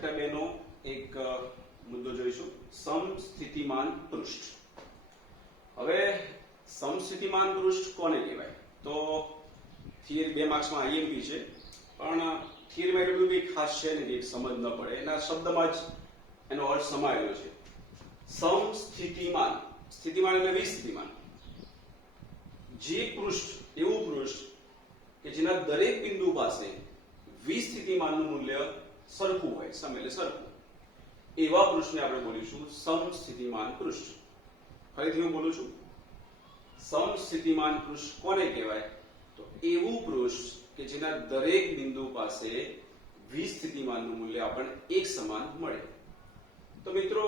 Chapter 2 નો એક મુદ્દો જોઈશું, સમસ્થિતિમાન પૃષ્ઠ. હવે સમસ્થિતિમાન પૃષ્ઠ કોને કહેવાય? તો થિયરી 2 માર્ક્સમાં આઈએમપી છે, પણ થિયરીમાં એટલું બધું ખાસ છે નહીં, સમજ ન પડે એના શબ્દમાં જ એનો અર્થ સમાયેલો છે. સમસ્થિતિમાન, સ્થિતિમાન એટલે વિસ્થિતિમાન. જે પૃષ્ઠ, એવું પૃષ્ઠ કે જેના દરેક બિંદુ પાસે વિસ્થિતિમાનનું મૂલ્ય સરખું હોય, સમ એટલે સરખું, એવા પૃષ્ઠને આપણે બોલીશું સમસ્થિતિમાન પૃષ્ઠ. ફરીથી હું બોલું છું, સમસ્થિતિમાન પૃષ્ઠ કોને કહેવાય? તો એવું પૃષ્ઠ કે જેના દરેક બિંદુ પાસે વિસ્થિતિમાનનું મૂલ્ય આપણને એક સમાન મળે. તો મિત્રો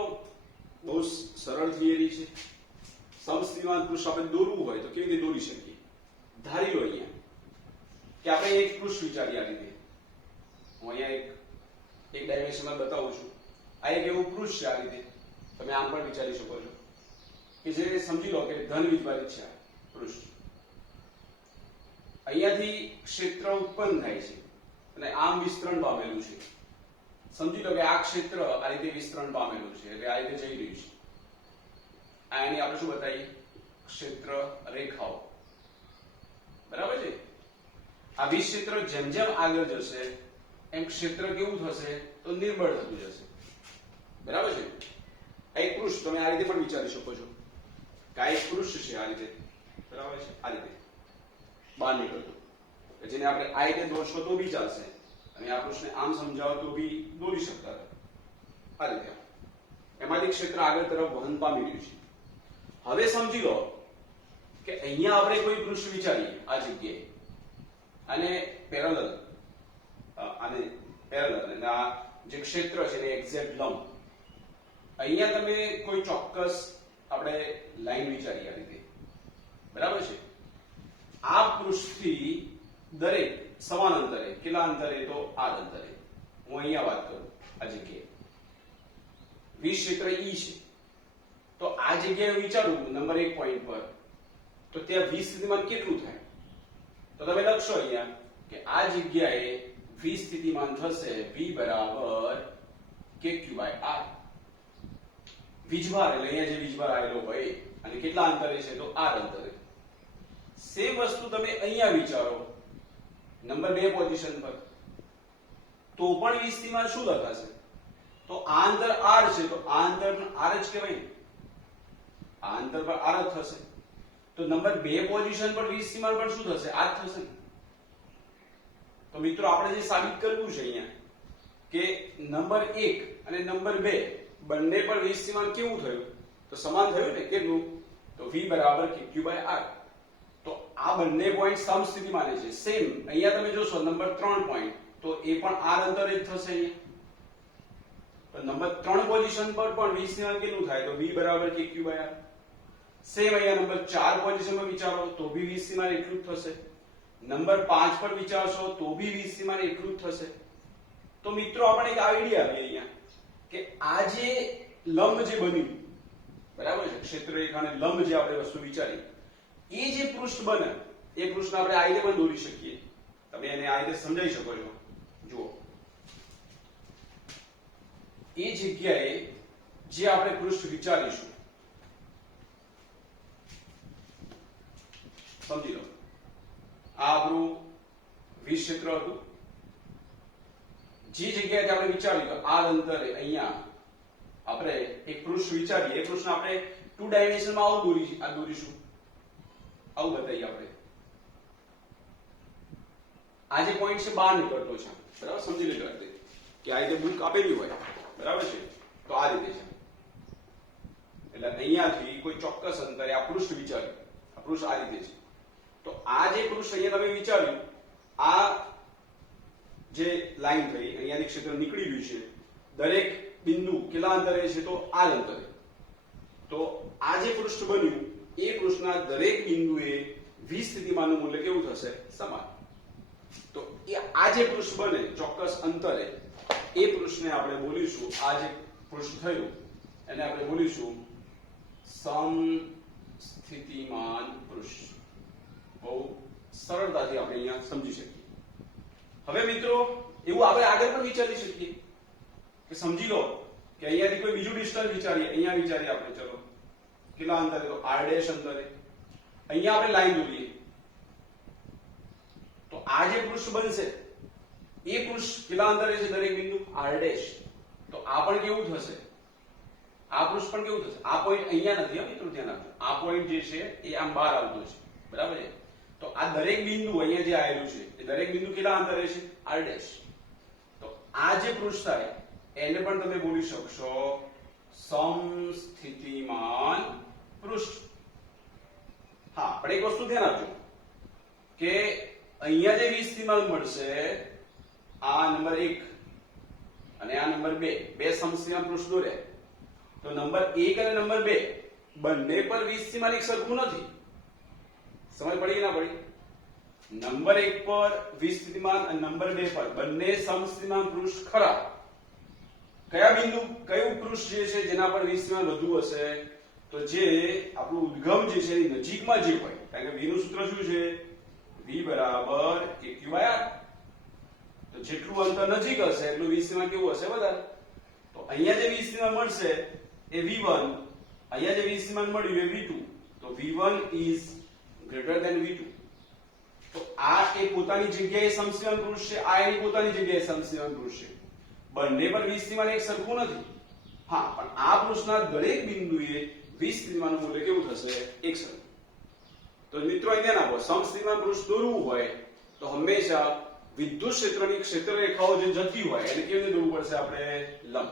બહુ સરળ થિયરી છે. સમસ્થિતિમાન પૃષ્ઠ આપણે દોરવું હોય તો કેવી રીતે દોરી શકીએ? ધારી લો અહીંયા કે આપણે એક પૃષ્ઠ વિચારીએ આ રીતે. હું અહીંયા એક ડાયમેન્શનમાં બતાવું છું. આ એક એવું પૃષ્ઠ છે, આ રીતે તમે આમ પણ વિચારી શકો છો કે જે સમજી લો કે ધન વિભાજિત છે આ પૃષ્ઠ. અહીંયાથી ક્ષેત્ર ઉત્પન્ન થાય છે અને આમ વિસ્તરણ પામેલું છે. સમજી લો કે આ ક્ષેત્ર આ રીતે વિસ્તરણ પામેલું છે, એટલે આ રીતે જઈ રહ્યું છે. આની આપણે શું બતાવીએ? ક્ષેત્ર રેખાઓ. બરાબર છે? આ વિક્ષેત્ર જેમ જેમ આગળ જશે એમ ક્ષેત્ર કેવું થશે? તો નિર્બળ થતું જશે. બરાબર છે? આ એક પૃષ્ઠ તમે આ રીતે પણ વિચારી શકો છો કે આ એક પૃષ્ઠ છે, આ રીતે. બરાબર છે? આ રીતે બહાર નીકળતું, જેને આપણે આ રીતે દોરશો તો બી ચાલશે, અને આ પૃષ્ઠને આમ સમજાવો તો બી દોરી શકતા હતા. આ રીતે એમાંથી ક્ષેત્ર આગળ તરફ વહન પામી રહ્યું છે. હવે સમજી લો કે અહીંયા આપણે કોઈ પૃષ્ઠ વિચારીએ આ જગ્યાએ, અને પેરેલલ, અને આ જે ક્ષેત્ર છે એને એક્ઝેક્ટ લંબ. અહીંયા તમે કોઈ ચોક્કસ આપણે લાઈન વિચારીએ આ રીતે. બરાબર છે? આ પૃષ્ઠથી દરેક સમાન અંતરે, કેટલા અંતરે? તો આ અંતરે. હું અહીંયા વાત કરું, આ જગ્યાએ વિક્ષેત્ર ઈ છે. તો આ જગ્યાએ વિચારું નંબર 1 પોઈન્ટ પર, તો ત્યાં વિસ્થિતિમાન કેટલું થાય? તો તમે લખશો અહીંયા કે આ જગ્યાએ વિસ્થિતિમાન થશે V બરાબર KQ/R. વીજભાર એટલે અહીંયા જે વીજભાર આવેલો હોય, અને કેટલા અંતરે છે? તો R અંતરે. સેમ વસ્તુ તમે અહીંયા વિચારો નંબર 2 પોઝિશન પર, તો પણ વિસ્થિતિમાન શું લખાશે? તો આ અંતર R છે, તો આ અંતર પણ R જ કહેવાય ને. આ અંતર પર R જ થશે. તો નંબર 2 પોઝિશન પર વિસ્થિતિમાન પણ શું થશે? આ જ થશે ને. તો મિત્રો આપણે જે સાબિત કરવું છે અહીંયા કે નંબર 1 અને નંબર 2 બંને પર વિસ્થિતિમાન કેવું થયું? તો સમાન થયું ને. કેટલું? તો V બરાબર KQ/R. તો આ બંને પોઈન્ટ સમસ્થિતિમાન છે. સેમ અહીંયા તમે જોશો નંબર 3 પોઈન્ટ, તો એ પણ R અંતરે જ થશે અહીંયા. તો નંબર 3 પોઝિશન પર પણ વિસ્થિતિમાન કેટલું થાય? તો V બરાબર KQ/R. સેમ અહીંયા નંબર 4 પોઝિશનમાં વિચારો તો બી વિસ્થિતિમાન એટલું જ થશે. નંબર 5 પર વિચારશો તો બી વિસ્થિતિમાન એટલું જ થશે. તો મિત્રો આપણે એક આઈડિયા આવે અહીંયા કે આ જે લંબ જે બન્યું, બરાબર છે, ક્ષેત્ર રેખાને લંબ જે આપણે વસ્તુ વિચારી, એ જે પૃષ્ઠ બને એ પૃષ્ઠને આપણે આ રીતે પણ દોરી શકીએ. તમે એને આ રીતે સમજાવી શકો છો. જુઓ, એ જગ્યાએ જે આપણે પૃષ્ઠ વિચારીશું, સમજી લો આ આપણું વિક્ષેત્ર હતું. જે જગ્યાએ આપણે વિચાર્યું તો આ અંતરે અહીંયા આપણે એક પૃષ્ઠ વિચારીએ, એ પૃષ્ઠને આપણે 2 ડાયમેન્શનમાં આવું દોરીશું. આવું બતાવીએ આપણે. આ જે પોઈન્ટ છે બહાર નીકળતો છે, બરાબર? સમજી લેજો કે આ રીતે બુક આપેલી હોય, બરાબર છે, તો આ રીતે છે. એટલે અહીંયાથી કોઈ ચોક્કસ અંતરે આ પૃષ્ઠ વિચાર્યું, આ પૃષ્ઠ આ રીતે છે. તો આ જે પૃષ્ઠ અહીંયા તમે વિચાર્યું, આ જે લાઈન થઈ અહીંયાથી ક્ષેત્ર નીકળી રહ્યું છે, દરેક બિંદુ કેટલા અંતરે છે? તો R અંતરે. તો આ જે પૃષ્ઠ બન્યું એ પૃષ્ઠના દરેક બિંદુએ વિસ્થિતિમાનનું મૂલ્ય કેવું થશે? સમાન. તો આ જે પૃષ્ઠ બને ચોક્કસ અંતરે, એ પૃષ્ઠને આપણે બોલીશું, આ જે પૃષ્ઠ થયું એને આપણે બોલીશું સમસ્થિતિમાન પૃષ્ઠ. બહુ સરળતાથી આપણે અહીંયા સમજી શકીએ. હવે મિત્રો એવું આપણે આગળ પણ વિચારી શકીએ કે સમજી લો કે અહીંયાથી કોઈ બીજું ડિસ્ટન્સ વિચારીએ, અહીંયા વિચારીએ આપણે, ચલો કેટલા અંતરે, તો r ડેશ અંતરે અહીંયા આપણે લાઈન દોરીએ તો આ જે પૃષ્ઠ બનશે એ પૃષ્ઠ કેટલા અંતરે છે દરેક બિંદુ r ડેશ, તો આ પણ કેવું થશે, આ પૃષ્ઠ પણ કેવું થશે, આ પોઈન્ટ અહીંયા નથી મિત્રો, ધ્યાન આપજો, આ પોઈન્ટ જે છે એ આમ બહાર આવતો છે, બરાબર છે, તો આ દરેક બિંદુ અહીંયા જે આવેલું છે એ દરેક બિંદુ કેટલા અંતરે છે r ડેશ, તો આ જે પૃષ્ઠ થાય એને પણ તમે બોલી શકશો સમસ્થિતિમાન પૃષ્ઠ. હા, પણ એક વસ્તુ ધ્યાન આપજો કે અહીંયા જે 20 સ્થિતિમાન મળશે, આ નંબર 1 અને આ નંબર 2 બે સમસ્થિતિમાન પૃષ્ઠ દોરે, તો નંબર 1 અને નંબર 2 બંને પર 20 સ્થિતિમાન એક સરખું નથી. સમજ પડી કે ના પડી? નંબર 1 પર 20 સ્થિતિમાન અને નંબર 2 પર બંને સમસ્થિતિમાન પૃષ્ઠ ખરા. કયા બિંદુ, કયું પૃષ્ઠ જે છે જેના પર 20 સ્થિતિમાન વધુ હશે, તો જે આપણું ઉદ્ગમ જે છે એની નજીકમાં જે હોય, કારણ કે v નું સૂત્ર શું છે, v બરાબર aq/r, તો જેટલું અંતર નજીક હશે એટલું 20 સ્થિતિમાન કેવું હશે, વધારે. તો અહીંયા જે 20 સ્થિતિમાન મળશે એ v1, અહીંયા જે 20 સ્થિતિમાન મળ્યું એ v2, તો v1 is greater than v2. તો આ એ પોતાની જગ્યાએ સમસ્થિતિમાન પુરુષ છે, આ એની પોતાની જગ્યાએ સમસ્થિતિમાન પુરુષ છે, બંને પર 20 સ્થિતિમાન એક સરખું નથી. હા, પણ આ પૃષ્ઠના દરેક બિંદુએ 20 સ્થિતિમાનનું મૂલ્ય કેવું થશે, એક સરખું. તો મિત્રો અહીંયા ના સમસ્થિતિમાન પૃષ્ઠ દોરવું હોય તો હંમેશા વિદ્યુત ક્ષેત્રની ક્ષેત્ર રેખાઓ જે જતી હોય એને કેવી રીતે દોરવું પડશે, આપણે લંબ.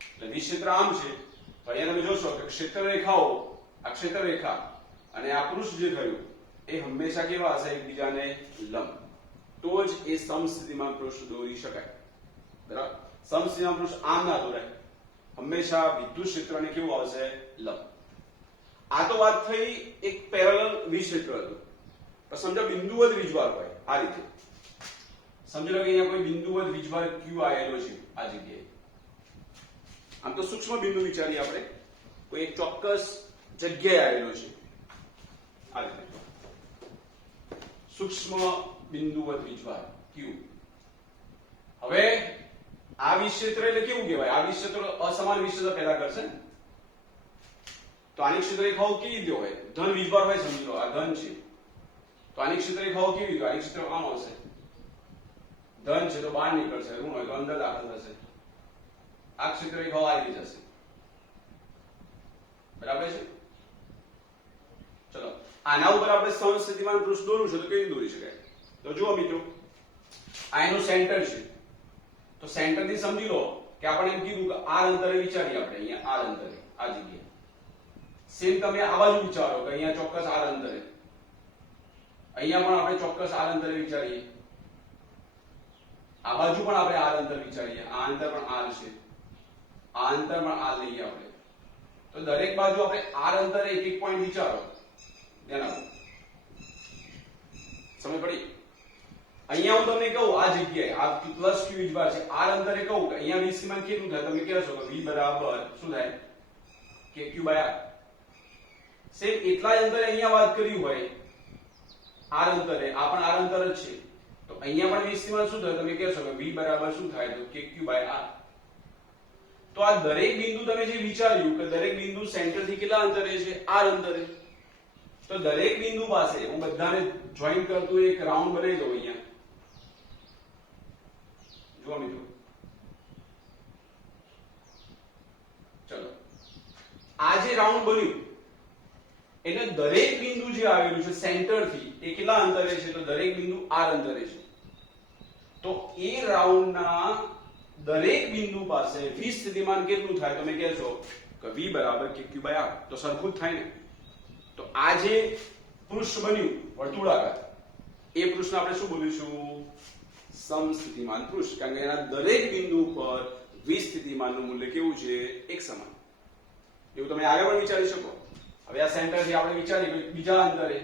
એટલે વિક્ષેત્ર આમ છે તો અહીંયા તમે જોશો કે ક્ષેત્ર રેખાઓ, આ ક્ષેત્ર રેખા અને આ પૃષ્ઠ જે થયું એ હંમેશા કેવા હશે, એકબીજાને લંબ. તો જ એ સમસ્થિતિમાન પૃષ્ઠ દોરી શકાય, બરાબર. સમસ્થિતિમાન પૃષ્ઠ આમ ના દોરાય, હંમેશા વિદ્યુત ક્ષેત્રને કેવું આવશે, લંબ. આ તો વાત થઈ એક પેરેલલ વિક્ષેત્ર હતું. પણ સમજો બિંદુવત વીજભાર હોય આ રીતે, સમજી લો કે અહીંયા કોઈ બિંદુવત વીજભાર q આવેલો છે આ જગ્યાએ. આમ તો સૂક્ષ્મ બિંદુ વિચારીએ આપણે, કોઈ એક ચોક્કસ જગ્યાએ આવેલો છે આ રીતે સૂક્ષ્મ બિંદુવત વીજભાર q. હવે આ વિક્ષેત્ર એટલે કેવું કહેવાય, આ વિક્ષેત્ર અસમાન વિક્ષેત્ર પેદા કરશે ને. તો આની ક્ષેત્ર રેખાઓ કેવી રીતે હોય, ધન વીજભાર હોય, સમજી લો આ ધન છે, તો આની ક્ષેત્ર રેખાઓ કેવી રીતે, આની ક્ષેત્ર આમ આવશે, ધન છે તો બહાર નીકળશે, ઋણ હોય તો અંદર દાખલ થશે, આ ક્ષેત્ર રેખાઓ આ રીતે જશે, બરાબર છે. ચલો આના ઉપર આપણે સમસ્થિતિમાન પૃષ્ઠ દોરવું છે તો કેવી દોરી શકાય, તો જુઓ મિત્રો, આ એનું સેન્ટર છે, તો સેન્ટર થી સમજી લો કે આપણે એમ કીધું કે r અંતરે વિચારીએ આપણે, અહીંયા r અંતરે આ જગ્યાએ. સેમ તમે આ બાજુ વિચારો કે અહીંયા ચોક્કસ r અંતરે, અહીંયા પણ આપણે ચોક્કસ r અંતરે વિચારીએ, આ બાજુ પણ આપણે r અંતર વિચારીએ, આ અંતર પણ r છે, આ અંતર પણ r લઈએ આપણે, તો દરેક બાજુ આપણે r અંતરે એક એક પોઈન્ટ વિચારો, ધ્યાન આપો, સમજ પડી. અહીંયા હું તમને કહું આ જગ્યાએ આ પ્લસ q વીજભાર છે, r અંતરે કહું કે અહીંયા 20 સ્થિતિમાન કેટલું થાય, તમે કહેશો કે v બરાબર શું થાય, kq/r. સેમ એટલા જ અંતરે અહીંયા વાત કરી હોય r અંતરે, આ પણ r અંતર જ છે, તો અહીંયા પણ 20 સ્થિતિમાન શું થાય, તમે કહેશો કે v બરાબર શું થાય, તો kq/r. તો આ દરેક બિંદુ તમે જે વિચાર્યું કે દરેક બિંદુ સેન્ટર થી કેટલા અંતરે છે, r અંતરે, તો દરેક બિંદુ પાસે હું બધાને જોઈન કરતું એક રાઉન્ડ બનાવી દઉં અહીંયા. જુઓ મિત્રો, ચલો આ જે રાઉન્ડ બન્યું એટલે દરેક બિંદુ જે આવેલું છે સેન્ટર થી એ કેટલા અંતરે છે, તો દરેક બિંદુ r અંતરે છે. તો એ રાઉન્ડના દરેક બિંદુ પાસે 20 સ્થિતિમાન કેટલું થાય, તમે કહેશો કે v બરાબર kq/r, તો સરખું જ થાય ને. તો આ જે પૃષ્ઠ બન્યું વર્તુળાકાર, એ પૃષ્ઠને આપણે શું બોલીશું, સમસ્થિતિમાન પૃષ્ઠ, કારણ કે એના દરેક બિંદુ પર 20 સ્થિતિમાનનું મૂલ્ય કેવું છે, એક સમાન. એવું તમે આગળ પણ વિચારી શકો. હવે આ સેન્ટર થી આપણે વિચારીએ બીજા અંતરે,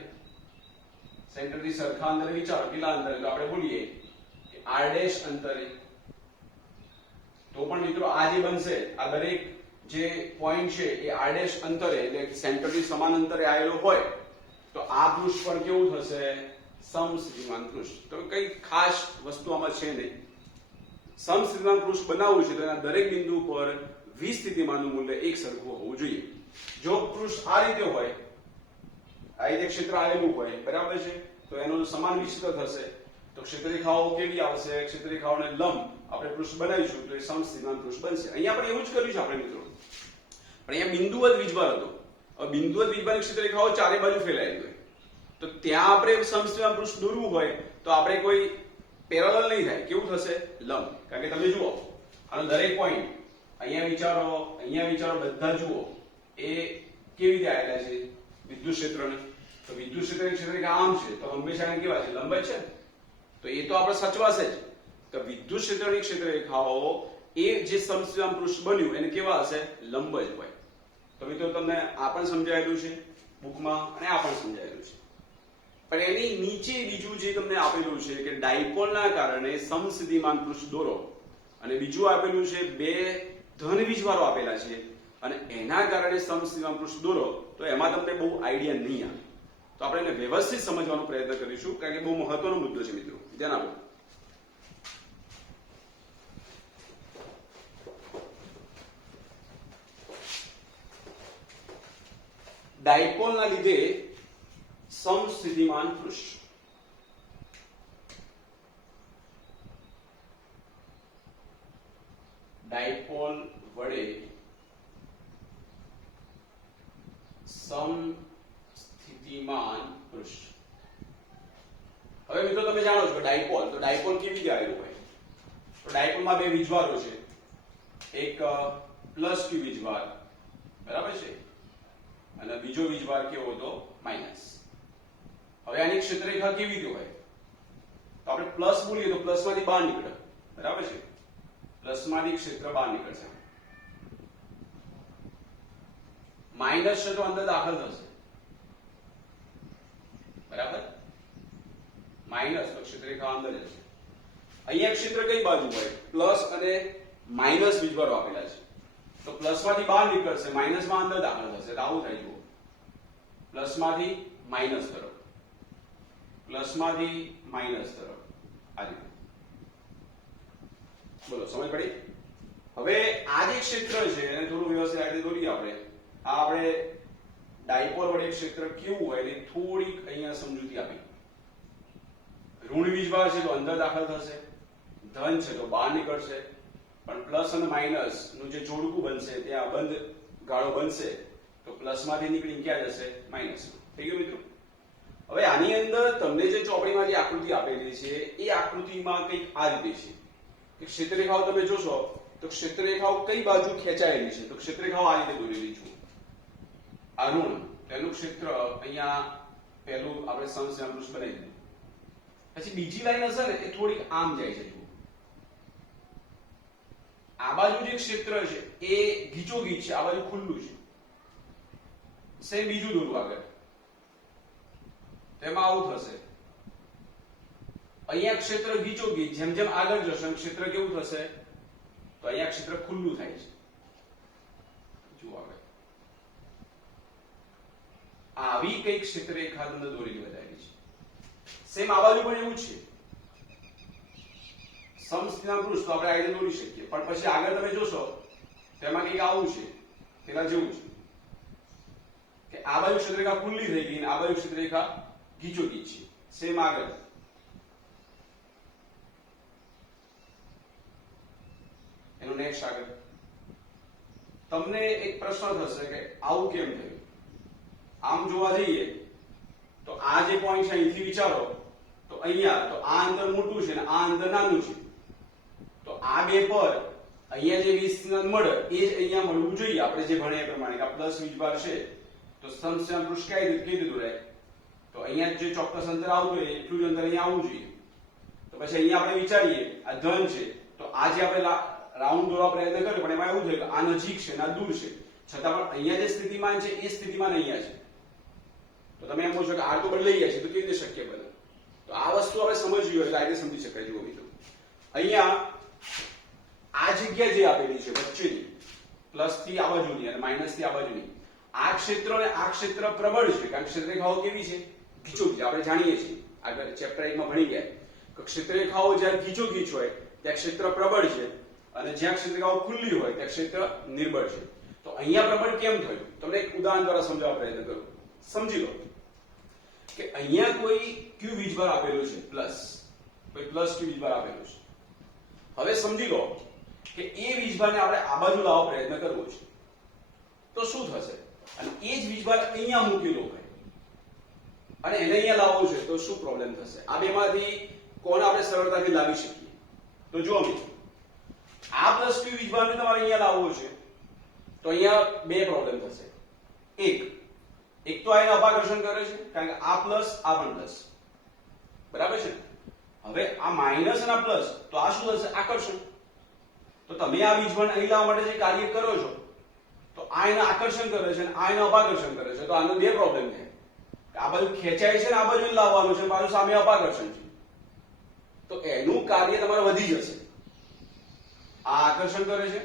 સેન્ટર થી સરખા અંતરે વિચારો કેટલા અંતરે, તો આપણે બોલીએ કે r ડેશ અંતરે. તો પણ મિત્રો આ જે બનશે, આ દરેક જે પોઈન્ટ છે એ r ડેશ અંતરે એટલે સેન્ટર થી સમાન અંતરે આવેલો હોય, તો આ પૃષ્ઠ પર કેવું થશે, સમસ્થિતિમાન પૃષ્ઠ. તો કઈ ખાસ વસ્તુ આમાં છે નહીં, સમસ્થિતિમાન પૃષ્ઠ બનાવવું છે તો એના દરેક બિંદુ પર વિસ્થિતિમાનનું મૂલ્ય એક સરખું હોવું જોઈએ. જો પૃષ્ઠ આ રીતે હોય, આ રીતે ક્ષેત્ર આવેલું હોય, બરાબર છે, તો એનું સમાન વિસ્તૃત થશે તો ક્ષેત્રરેખાઓ કેવી આવશે? ક્ષેત્રરેખાઓને લંબ આપણે પૃષ્ઠ બનાવીશું તો એ સમસ્થિતિમાન પૃષ્ઠ બનશે. અહીંયા આપણે એવું જ કર્યું છે આપણે મિત્રો, પણ અહીંયા બિંદુવત વીજભાર હતો. હવે બિંદુવત વીજભારની ક્ષેત્રરેખાઓ ચારે બાજુ ફેલાયેલી હોય તો ત્યાં આપણે સમસ્થિતિમાન પૃષ્ઠ દોરવું હોય તો આપણે કોઈ પેરેલલ નહીં થાય. કેવું થશે? લંબ. કારણ કે તમે જુઓ આનો દરેક પોઈન્ટ અહીંયા વિચારો બધા જુઓ એ કેવી રીતે આવેલા છે વિદ્યુત ક્ષેત્રને. તો વિદ્યુત ક્ષેત્રની ક્ષેત્રરેખા આમ છે તો હંમેશા એને કેવા છે? લંબ જ છે. તો એ તો આપણે સચવાશે જ કે વિદ્યુત ક્ષેત્રની ક્ષેત્રરેખાઓ એ જે સમસ્થિતિમાન પૃષ્ઠ બન્યું એને કેવા હશે? લંબ જ હોય. તો મિત્રો તમને આ પણ સમજાયેલું છે બુકમાં અને આ પણ સમજાયેલું છે. પણ એની નીચે બીજું જે તમને આપેલું છે કે ડાયપોલના કારણે સમસ્થિતિમાન પૃષ્ઠ દોરો, અને બીજું આપેલું છે બે ધન વીજભારો આપેલા છે અને એના કારણે સમસ્થિતિમાન પૃષ્ઠ દોરો, તો એમાં તમને બહુ આઈડિયા નહીં આવે. તો આપણે એને વ્યવસ્થિત સમજવાનો પ્રયત્ન કરીશું કારણ કે બહુ મહત્વનો મુદ્દો છે મિત્રો. ધ્યાન આપો. ડાયપોલના લીધે સમસ્થિતિમાન પૃષ્ઠ. ડાયપોલ વડે સમસ્થિતિમાન પૃષ્ઠ. હવે મિત્રો તમે જાણો છો કે ડાયપોલ કેવી રીતે આવેલું હોય? તો ડાયપોલમાં બે વીજભારો છે, એક પ્લસ ક્યુ વીજભાર, બરાબર છે, અને બીજો વીજભાર કેવો હતો? માઇનસ. હવે આની ક્ષેત્રરેખા કેવી રીતે હોય? તો આપણે પ્લસ બોલીએ તો પ્લસ માંથી બહાર નીકળે, બરાબર છે, પ્લસ માંથી ક્ષેત્ર બહાર નીકળશે. માઇનસ છે તો અંદર દાખલ થશે, બરાબર, માઇનસ તો ક્ષેત્રરેખા અંદર જશે. અહીંયા ક્ષેત્ર કઈ બાજુ હોય? પ્લસ અને માઇનસ વીજભારો આપેલા છે તો પ્લસ માંથી બહાર નીકળશે, માઇનસ માં અંદર દાખલ થશે. તો આવું થાય. જુઓ, પ્લસ માંથી માઇનસ તરફ, પ્લસ માંથી માઇનસ તરફ, આ રીતે. બોલો, સમજ પડી? હવે આ જે ક્ષેત્ર છે એને થોડું વ્યવસ્થિત રીતે દોરીએ આપણે. આ આપણે ડાયપોલ વડે ક્ષેત્ર કેવું હોય એટલે થોડીક અહીંયા સમજૂતી આપી. ઋણ વીજભાર છે તો અંદર દાખલ થશે, ધન છે તો બહાર નીકળશે, પણ પ્લસ અને માઇનસ નું જે જોડકું બનશે ત્યાં બંધ ગાળો બનશે તો પ્લસ માંથી નીકળીને ક્યાં જશે? માઇનસ. થઈ ગયું મિત્રો? હવે આની અંદર તમને જે ચોપડીમાં જે આકૃતિ આપેલી છે એ આકૃતિમાં કંઈક આ રીતે છે કે ક્ષેત્રરેખાઓ તમે જોશો તો ક્ષેત્રરેખાઓ કઈ બાજુ ખેંચાયેલી છે? તો ક્ષેત્રરેખાઓ આ રીતે દોરેલી છે. આ ઋણ તેનું ક્ષેત્ર અહીંયા પહેલું આપણે સમસ્થિતિમાન પૃષ્ઠ બનાવી દીધું. પછી બીજી લાઈન હશે ને એ થોડીક આમ જાય છે. આ બાજુ જે ક્ષેત્ર છે એ ગીચોગીચ છે, આ બાજુ ખુલ્લું છે. સેમ બીજું દોરું આગળ, તેમાં આવું થશે. અહીંયા ક્ષેત્ર ગીચોગીચ, જેમ જેમ આગળ જશે ક્ષેત્ર કેવું થશે? તો અહીંયા ક્ષેત્ર ખુલ્લું થાય છે. જુઓ આગળ આવી કઈ ક્ષેત્રરેખા તમને દોરેલી બતાવેલી છે. સેમ આ બાજુ પણ એવું છે. સમસ્થિતિમાન પૃષ્ઠ તો આપણે આ રીતે દોરી શકીએ, પણ પછી આગળ તમે જોશો તેમાં કંઈક આવું છે, તેના જેવું છે કે આ બાજુ ક્ષેત્રરેખા ખુલ્લી થઈ ગઈ અને આ બાજુ ક્ષેત્રરેખા ગીચોગીચ છે. સેમ આગળ એનું નેક્સ્ટ આગળ તમને એક પ્રશ્ન થશે કે આવું કેમ થયું? આમ જોવા જઈએ તો આ જે પોઈન્ટ છે અહીંથી વિચારો તો અહીંયા તો આ અંતર મોટું છે અને આ અંતર નાનું છે. તો આ બે પર અહીંયા જે વિસ્તરણ મળે એ જ અહીંયા મળવું જોઈએ. આપણે જે ભણ્યા પ્રમાણે કે આ પ્લસ વીજભાર છે તો સમસ્થિતિમાન પૃષ્ઠ કઈ રીતે દોરાય? તો અહીંયા જે ચોક્કસ અંતર આવતું હોય એટલું જ અંતર અહીંયા આવવું જોઈએ. તો પછી અહીંયા આપણે વિચારીએ આ ધન છે તો આ જે આપણે રાઉન્ડ દોરવા પ્રયત્ન કર્યો પણ એમાં એવું થયું કે આ નજીક છે ને આ દૂર છે, છતાં પણ અહીંયા જે સ્થિતિમાન છે એ સ્થિતિમાન અહીંયા છે. તો તમે એમ કહો છો કે આ તો બદલાઈ ગયા છે તો કેવી રીતે શક્ય બને? તો આ વસ્તુ આપણે સમજવી હોય તો આ રીતે સમજી શકાય. જુઓ મિત્રો, અહીંયા આ જગ્યા જે આપેલી છે વચ્ચેની પ્લસ થી આ બાજુની અને માઇનસ થી આ બાજુની, આ ક્ષેત્ર અને આ ક્ષેત્ર પ્રબળ છે કારણ કે ક્ષેત્રરેખાઓ કેવી છે? ગીચોગીચ. આપણે જાણીએ છીએ આગળ ચેપ્ટર 1 માં ભણી ગયા કે ક્ષેત્રરેખાઓ જ્યારે ગીચોગીચ હોય ત્યાં ક્ષેત્ર પ્રબળ છે અને જ્યાં ક્ષેત્રરેખાઓ ખુલ્લી હોય ત્યાં ક્ષેત્ર નિર્બળ છે. તો અહીંયા પ્રબળ કેમ થયું? તમને એક ઉદાહરણ દ્વારા સમજાવવા પ્રયત્ન કરું. સમજી લો કે અહીંયા કોઈ q વીજભાર આપેલું છે પ્લસ, કોઈ પ્લસ q વીજભાર આપેલું છે. હવે સમજી લો કે એ વીજભારને આપણે આ બાજુ લાવવાનો પ્રયત્ન કરવો છે, તો શું થશે? અને એ જ વીજભાર અહીંયા મૂકેલો હોય અને એને અહીંયા લાવવો છે તો શું પ્રોબ્લેમ થશે? આ બેમાંથી કોને આપણે સરળતાથી લાવી શકીએ? તો જો મિત્રો, આ પ્લસ q વીજભારને તમારે અહીંયા લાવવો છે તો અહીંયા બે પ્રોબ્લેમ થશે. એક તો આ એને અપાકર્ષણ કરે છે, કારણ કે આ પ્લસ આ પણ પ્લસ, બરાબર છે. હવે આ માઇનસ અને આ પ્લસ, તો આ શું થશે? આકર્ષણ. તો તમે આ વીજભાર અહીં લાવવા માટે જે કાર્ય કરો છો તો આ એને આકર્ષણ કરે છે અને આ એને અપાકર્ષણ કરે છે. તો આનો બે પ્રોબ્લેમ છે. આ બાજુ ખેંચાય છે ને આ બાજુ લાવવાનું છે, પાછું સામે અપાકર્ષણ છે. તો એનું કાર્ય તમારે વધી જશે. આ આકર્ષણ કરે છે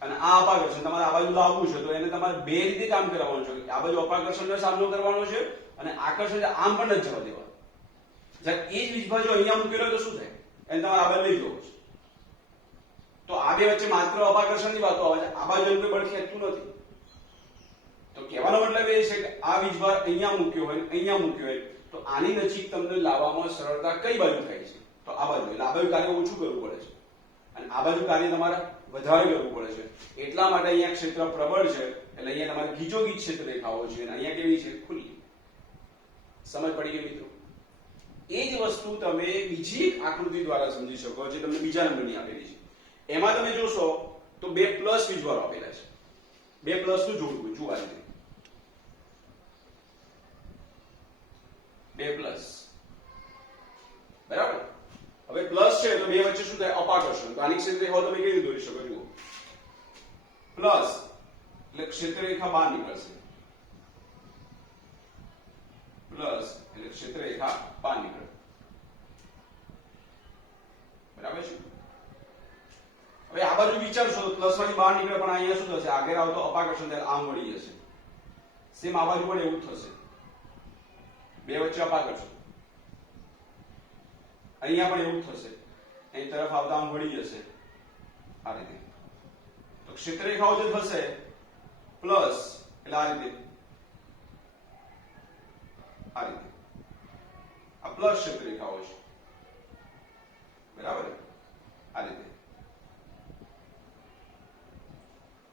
અને આ અપાકર્ષણ તમારે આ બાજુ લાવવું છે, તો એને તમારે બે રીતે કામ કરાવવાનું છે. આ બાજુ અપાકર્ષણનો સામનો કરવાનો છે અને આકર્ષણ આમ પણ નથી જવા દેવાનું. જ્યારે એ જ વીજભાર જો અહીંયા મૂકેલો તો શું થાય? એને તમારે આ બાજુ લઈ જવો છે. તો આ બે વચ્ચે માત્ર અપાકર્ષણની વાતો આવે છે, આ બાજુ એમ કોઈ બળ ખેંચતું નથી. તો કહેવાનો મતલબ એ છે કે આ વીજભાર અહીંયા મૂક્યો હોય, અહીંયા મૂક્યો હોય, તો આની નજીક તમને લાવવામાં સરળતા કઈ બાજુ થાય છે? તો આ બાજુ. એટલે આ બાજુ કાર્ય ઓછું કરવું પડે છે અને આ બાજુ કાર્ય તમારે વધારે કરવું પડે છે. એટલા માટે અહીંયા ક્ષેત્ર પ્રબળ છે, એટલે અહીંયા તમારે ગીચોગીચ ક્ષેત્ર રેખાઓ છે અને અહીંયા કેવી છે? ખુલ્લી. સમજ પડી ગઈ મિત્રો? એ જ વસ્તુ તમે બીજી એક આકૃતિ દ્વારા સમજી શકો, જે તમને બીજા નંબરની આપેલી છે. એમાં તમે જોશો તો બે પ્લસ વીજભારો આપેલા છે. બે પ્લસ નું જોડવું જુઓ આ રીતે. બે પ્લસ, બરાબર. હવે પ્લસ છે તો બે વચ્ચે શું થાય? અપાકર્ષણ. તો આની ક્ષેત્રરેખાઓ તમે કેવી રીતે દોરી શકો? જુઓ, પ્લસ એટલે ક્ષેત્રરેખા બહાર નીકળશે, પ્લસ એટલે ક્ષેત્રરેખા બહાર નીકળે, બરાબર છે. હવે આ બાજુ વિચારશો તો પ્લસ માંથી બહાર નીકળે, પણ અહીંયા શું થશે? આગળ આવતો અપાકર્ષણ થાય, આમ વળી જશે. સેમ આ બાજુ પણ એવું જ થશે. બે વચ્ચે અપાકર્ષણ, અહીંયા પણ એવું જ થશે. અહીં તરફ આવતા આમ વળી જશે આ રીતે. તો ક્ષેત્રરેખાઓ જે થશે પ્લસ એટલે આ રીતે, આ રીતે. આ પ્લસ ક્ષેત્રરેખાઓ છે, બરાબર. આ રીતે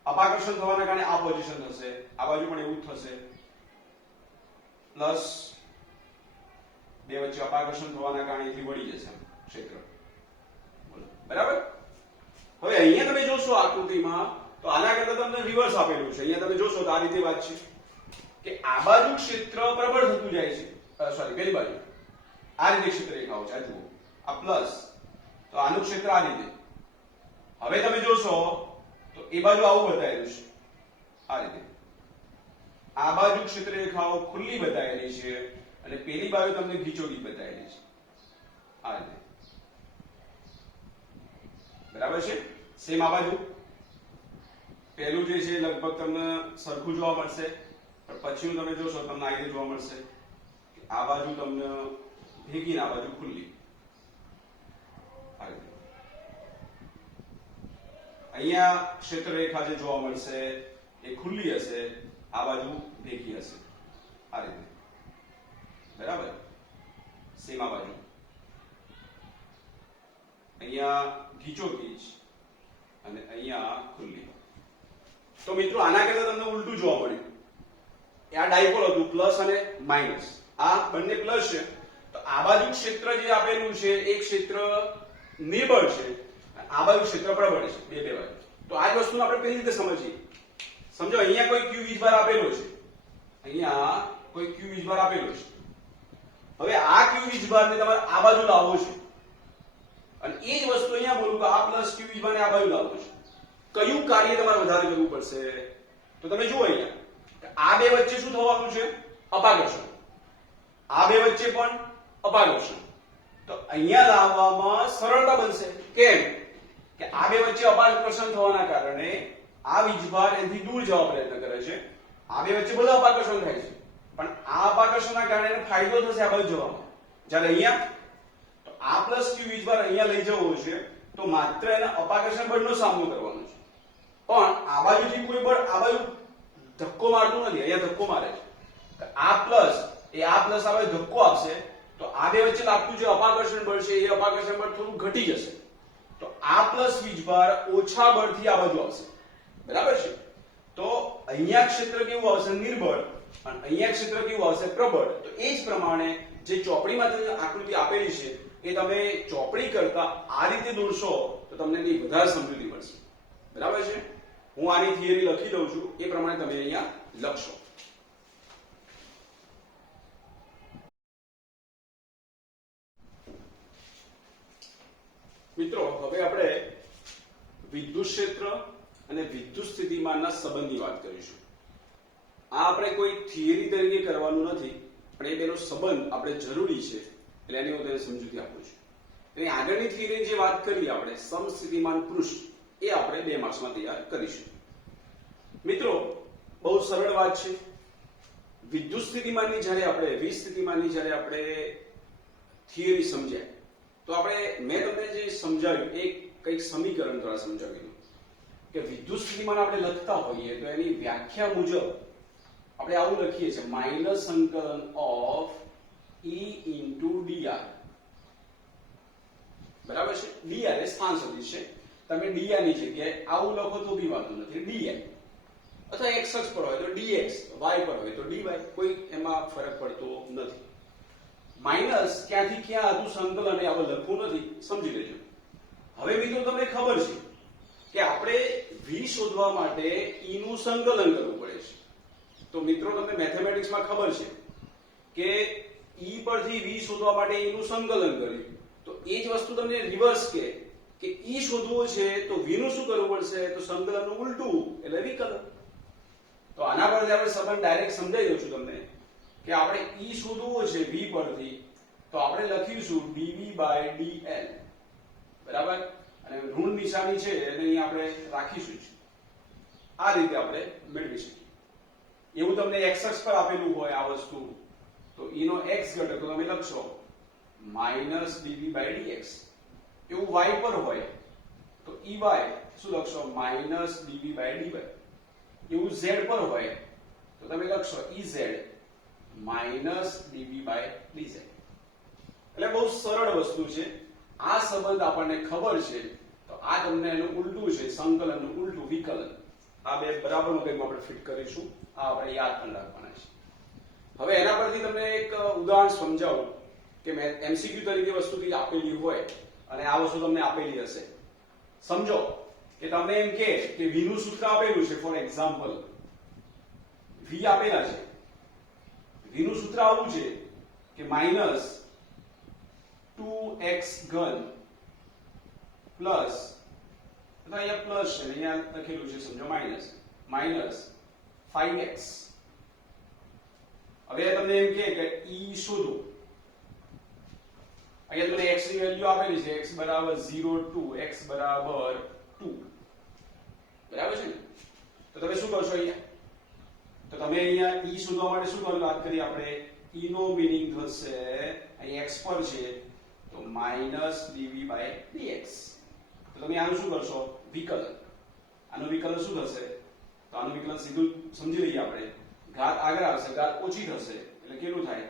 અપાકર્ષણ થવાના કારણે આ પોઝિશન થશે, આ બાજુ પણ એવું જ થશે. પ્લસ બે વચ્ચે અપાકર્ષણ થવાના કારણે અહીંથી વળી જશે ક્ષેત્ર, બરાબર. હવે અહીંયા તમે જોશો આકૃતિમાં તો આના કરતા તમને રિવર્સ આપેલું છે. અહીંયા તમે જોશો તો આ રીતે વાત છે કે આ બાજુ ક્ષેત્ર પ્રબળ થતું જાય છે. સોરી, પેલી બાજુ આ રીતે ક્ષેત્રરેખાઓ છે. આ જુઓ, આ પ્લસ, તો આનું ક્ષેત્ર આ રીતે. હવે તમે જોશો તો એ બાજુ આવું બતાવેલું છે, આ રીતે. આ બાજુ ક્ષેત્રરેખાઓ ખુલ્લી બતાવેલી છે અને પેલી બાજુ તમને ગીચોગીચ બતાવેલી છે, આ રીતે, બરાબર છે. સેમ આ બાજુ પહેલું જે છે લગભગ તમને સરખું જોવા મળશે, પણ પછીનું તમે જોશો તમને આ રીતે જોવા મળશે કે આ બાજુ તમને ભેગી ને આ બાજુ ખુલ્લી, આ રીતે. અહીંયા ક્ષેત્રરેખા જે જોવા મળશે એ ખુલ્લી હશે, આ બાજુ ભેગી હશે, આ રીતે, બરાબર. સેમ આ બાજુ અહીંયા ગીચોગીચ અને અહીંયા ખુલ્લી. તો મિત્રો આના કરતા તમને ઉલટું જોવા મળ્યું. આ ડાયપોલ હતું, પ્લસ અને માઇનસ. આ બંને પ્લસ છે, તો આ બાજુ ક્ષેત્ર જે આપેલું છે એ ક્ષેત્ર નિર્બળ છે, આ બાજુ ક્ષેત્ર પ્રબળ છે, બે બે બાજુ. તો આ જ વસ્તુને આપણે કઈ રીતે સમજીએ? સમજો, અહીંયા કોઈ q વીજભાર આપેલો છે, અહીંયા કોઈ q વીજભાર આપેલો છે. હવે આ q વીજભારને તમારે આ બાજુ લાવવો છે અને એ જ વસ્તુ અહીંયા બોલું કે આ પ્લસ q વીજભારને આ બાજુ લાવવો છે. કયું કાર્ય તમારે વધારે કરવું પડશે? તો તમે જુઓ અહીંયા આ બે વચ્ચે શું થવાનું છે? અપાકર્ષણ. આ બે વચ્ચે પણ અપાકર્ષણ. તો અહીંયા લાવવામાં સરળતા બનશે. કેમ કે આ બે વચ્ચે અપાકર્ષણ થવાના કારણે આ વીજભાર એથી દૂર જવા પ્રયત્ન કરે છે. આ બે વચ્ચે બધું અપાકર્ષણ થાય છે, પણ આ અપાકર્ષણના કારણે ફાયદો થશે આ બાજુ જવામાં. જ્યારે અહીંયા તો આ પ્લસ q વીજભાર અહીંયા લઈ જવો છે તો માત્ર એના અપાકર્ષણ બળનો સામનો કરવાનો છે, પણ આ બાજુથી કોઈ બળ આ બાજુ ધક્કો મારતું નથી, અહીંયા ધક્કો મારે છે. આ પ્લસ એ આ પ્લસ આ બાજુ ધક્કો આપશે તો આ બે વચ્ચે લાગતું જે અપાકર્ષણ બળ છે એ અપાકર્ષણ બળ થોડું ઘટી જશે, તો આ પ્લસ વીજભાર ઓછા બળથી આ બાજુ આવશે. બરાબર છે? તો અહીંયા ક્ષેત્ર કેવું આવશે? નિર્બળ. અને અહીંયા ક્ષેત્ર કેવું આવશે? પ્રબળ. તો એ જ પ્રમાણે જે ચોપડીમાં તમને આકૃતિ આપેલી છે એ તમે ચોપડી કરતા આ રીતે દોરશો તો તમને એની વધારે સમજૂતી મળશે. બરાબર છે? હું આની થિયરી લખી દઉં છું, એ પ્રમાણે તમે અહીંયા લખશો. મિત્રો, હવે આપણે વિદ્યુત ક્ષેત્ર અને વિદ્યુત સ્થિતિમાનના સંબંધની વાત કરીશું. આ આપણે કોઈ થિયરી તરીકે કરવાનું નથી, પણ એ બેનો સંબંધ આપણે જરૂરી છે એટલે એની હું તેને સમજૂતી આપું છું. એની આગળની થિયરીની જે વાત કરી આપણે સમસ્થિતિમાન પૃષ્ઠ, એ આપણે 2 માર્ક્સમાં તૈયાર કરીશું. મિત્રો, બહુ સરળ વાત છે. વિદ્યુત સ્થિતિમાનની જ્યારે આપણે વિસ્થિતિમાનની જ્યારે આપણે થિયરી સમજ્યા તો આપણે મેં તમને જે સમજાવ્યું એ કંઈક સમીકરણ દ્વારા સમજાવ્યું કે વિદ્યુત સ્થિતિમાન આપણે લખતા હોઈએ તો એની વ્યાખ્યા મુજબ આપણે આવું લખીએ છીએ માઇનસ સંકલન ઓફ E into dr. બરાબર છે? dr એ સ્થાન સદિશ છે, તમે dr ની જગ્યાએ આવું લખો તો બી વાંધો નથી, dr અથવા x અક્ષ પર હોય તો dx, y પર હોય તો dy, કોઈ એમાં ફરક પડતો નથી. માઇનસ ક્યાંથી ક્યાં હતું સંકલન એ આપણે લખવું નથી, સમજી લેજો. હવે મિત્રો તમને ખબર છે કે આપણે v શોધવા માટે e નું સંકલન કરવું પડે છે. તો મિત્રો તમને મેથેમેટિક્સમાં ખબર છે કે e પરથી v શોધવા માટે e નું સંકલન કર્યું, તો એ જ વસ્તુ તમને રિવર્સ કે e શોધવું છે તો v નું શું કરવું પડશે? તો સંકલનનું ઉલટું એટલે વિકલન. તો આના પરથી આપણે સંબંધ ડાયરેક્ટ સમજાવી દઉં છું તમને કે આપણે e શોધવું છે v પરથી તો આપણે લખીશું dv/dl. બરાબર? અને ઋણ નિશાની છે એને અહીં આપણે રાખીશું. આ રીતે આપણે મેળવી શકીએ. એવું તમને x અક્ષ પર આપેલું હોય આ વસ્તુ તો e નો x ઘટક તમે લખશો -dv/dx. એવું y પર હોય તો ey શું લખશો? -dv/dy. એવું z પર હોય તો તમે લખશો ez -dv/dz. એટલે બહુ સરળ વસ્તુ છે. આ સંબંધ આપણને ખબર છે તો આ તમને એનું ઉલટું છે, સંકલનનું ઉલટું વિકલન. આ બે બરાબર કંઈક આપણે ફિટ કરીશું, આ આપણે યાદ પણ રાખવાના છે. હવે એના પરથી તમને એક ઉદાહરણ સમજાવું કે મેં MCQ તરીકે વસ્તુ આપેલી હોય અને આ વસ્તુ તમને આપેલી હશે. સમજો કે તમને એમ કે v નું સૂત્ર આપેલું છે, ફોર એક્ઝામ્પલ v આપેલા છે. v નું સૂત્ર આવું છે કે -2x3 પ્લસ, અહીંયા પ્લસ છે અહીંયા લખેલું છે સમજો માઇનસ 5x. હવે તમને એમ કે e શોધો. અહીંયા તમને x ની વેલ્યુ આપેલી છે, x બરાબર 0 2, x બરાબર 2. બરાબર છે ને? તો તમે શું કરશો અહીંયા? તો તમે અહીંયા e શોધવા માટે શું કરવાનું વાત કરી આપણે? e નો મીનિંગ થશે અહીં x પર છે તો -dv/dx. તો તમે આનું શું કરશો? વિકલન. આનું વિકલન શું થશે? તો આનું વિકલન સીધું સમજી લઈએ આપણે. ઘાત આગળ આવશે, ઘાત ઓછી થશે એટલે કેટલું થાય?